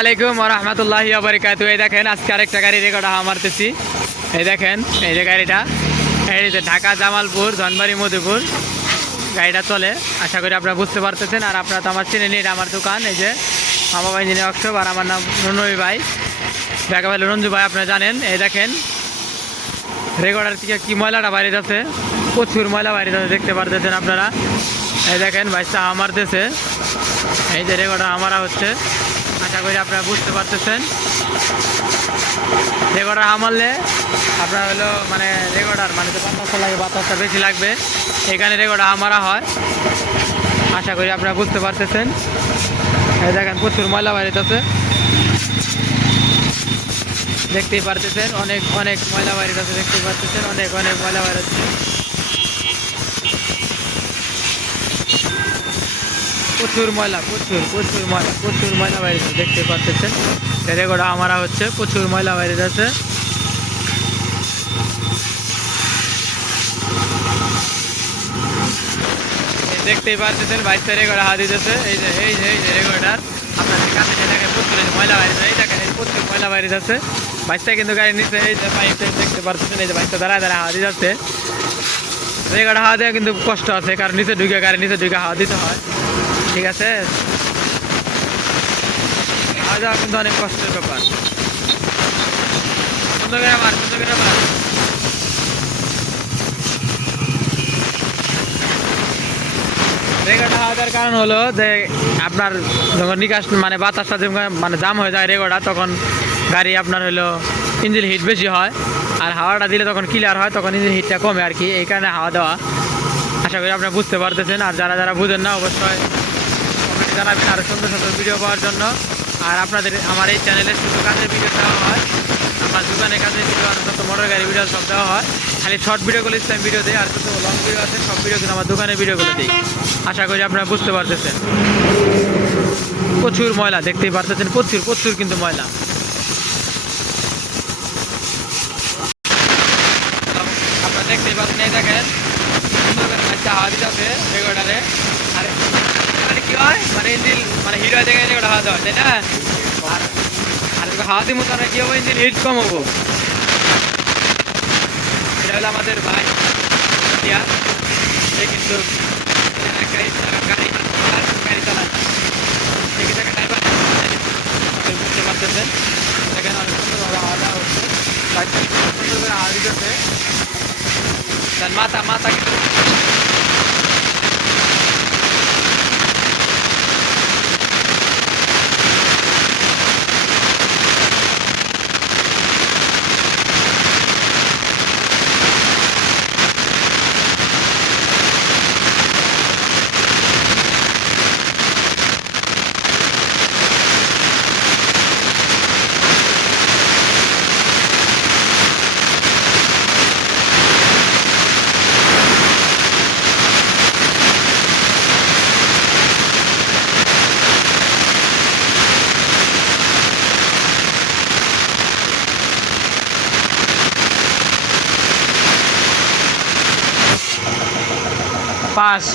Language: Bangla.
আলাইকুম রহমতুল্লাহি বারাকাতু। এই দেখেন আজকে আরেকটা গাড়ি রেকর্ড মারতেছি। এই দেখেন এই যে গাড়িটা, এই যে ঢাকা জামালপুর ধনবাড়ি মধুপুর গাড়িটা চলে। আশা করি আপনারা বুঝতে পারতেছেন। আর আপনারা তো আমার চিনেন, এটা আমার দোকান। এই যে মামা ভাই ইঞ্জিনিয়ার ওয়ার্কশপ, আর আমার নাম রঞ্জু ভাই, দেখা ভাই রঞ্জু ভাই, আপনারা জানেন। এই দেখেন রেকর্ডার থেকে কি ময়লাটা বাইরে যাচ্ছে, প্রচুর ময়লা বাইরে যাচ্ছে, দেখতে পারতেছেন আপনারা। এই দেখেন বাইশটা মারতেছে, এই যে রেকর্ডার আমারা হচ্ছে। আশা করি আপনারা বুঝতে পারতেছেন। রেকর্ডার মারলে আপনার হলো মানে রেকর্ডার মানে যে বাতাসটা লাগে, বাতাসটা বেশি লাগবে, এখানে রেকর্ডার আমারা হয়। আশা করি আপনারা বুঝতে পারতেছেন। এই দেখেন প্রচুর ময়লা বাড়িতেছে, দেখতেই পারতেছেন। অনেক অনেক ময়লা বাড়িতেছে, দেখতেই পারতেছেন। অনেক অনেক ময়লা বাড়িতেছে, প্রচুর ময়লা, প্রচুর প্রচুর ময়লা, প্রচুর ময়লা বাইরে দেখতে পাচ্ছেন। রেকর্ড আমারা হচ্ছে, প্রচুর ময়লা বাইরে যাচ্ছে। দেখতেই পাচ্ছেন 22 রেকর্ড হাত দিতেছে। এই যে এই যে এই যে রেকর্ডার আপনাদের কাছে দেখেন, প্রচুর ময়লা বাইরে যায়। এই দেখেন এই প্রচুর ময়লা বাইরে যাচ্ছে। 22টা কিন্তু গাড়ির নিচে এই যে পাইপ দেখতে পাচ্ছেন। এই যে 22টা দাঁড়ায় দাঁড়ায় হাওয়া দিয়ে যাচ্ছে। রেকর্ড হাওয়া দেওয়া কিন্তু কষ্ট আছে, কারণ নিচে ঢুকে গাড়ির নিচে ঢুকে হাওয়া দিতে হয়। ঠিক আছে, হাওয়া দেওয়া কিন্তু অনেক কষ্টের ব্যাপার। সুন্দর করে আমার সুন্দর করে আমার রেকর্ড হাওয়া দেওয়ার কারণ হলো যে আপনার যখন নিকাশ মানে বাতাসটা মানে জাম হয়ে যায় রেকর্ডার, তখন গাড়ি আপনার হলো ইঞ্জিন হিট বেশি হয়। আর হাওয়াটা দিলে তখন ক্লিয়ার হয়, তখন ইঞ্জিন হিটটা কমে আর কি, এই কারণে হাওয়া দেওয়া। আশা করি আপনারা বুঝতে পারতেছেন। আর যারা যারা বুঝেন না অবশ্যই কমেন্টে জানাবেন আরও সুন্দর সুন্দর ভিডিও পাওয়ার জন্য। আর আপনাদের আমার এই চ্যানেলে শুধু কাজের ভিডিও দেওয়া হয়, আমার দোকানের কাজের ভিডিও আর যত মোটর গাড়ি ভিডিও সব দেওয়া হয়। খালি শর্ট ভিডিওগুলো ইসলাম ভিডিও দেয়, আর যত লং ভিডিও আছে সব ভিডিও কিন্তু আমার দোকানের ভিডিওগুলো দিই। আশা করি আপনারা বুঝতে পারতেছেন। প্রচুর ময়লা দেখতেই পারতেছেন, প্রচুর প্রচুর কিন্তু ময়লা। আপনারা দেখতেই পাচ্ছেন, এই দেখেন সুন্দর করে বাচ্চা হাওয়া দিতে হবে রেকর্ডারে। আর মানে কি হয়, মানে ইঞ্জিন মানে হিট হয়ে দেখে রেকর্ড হাওয়া দেওয়া, তাই না? আর আর হাওয়া দিব তারা কি হবে, ইঞ্জিন হিট কম হবো। এটা হলো আমাদের ভাই কিন্তু গাড়ি চালায়, বুঝতে পারতেছেন। এখানে অনেক সুন্দরভাবে হাওয়া দেওয়া হচ্ছে, সুন্দর করে হাওয়া দিতেছে। মাথা মাথা কিন্তু পাস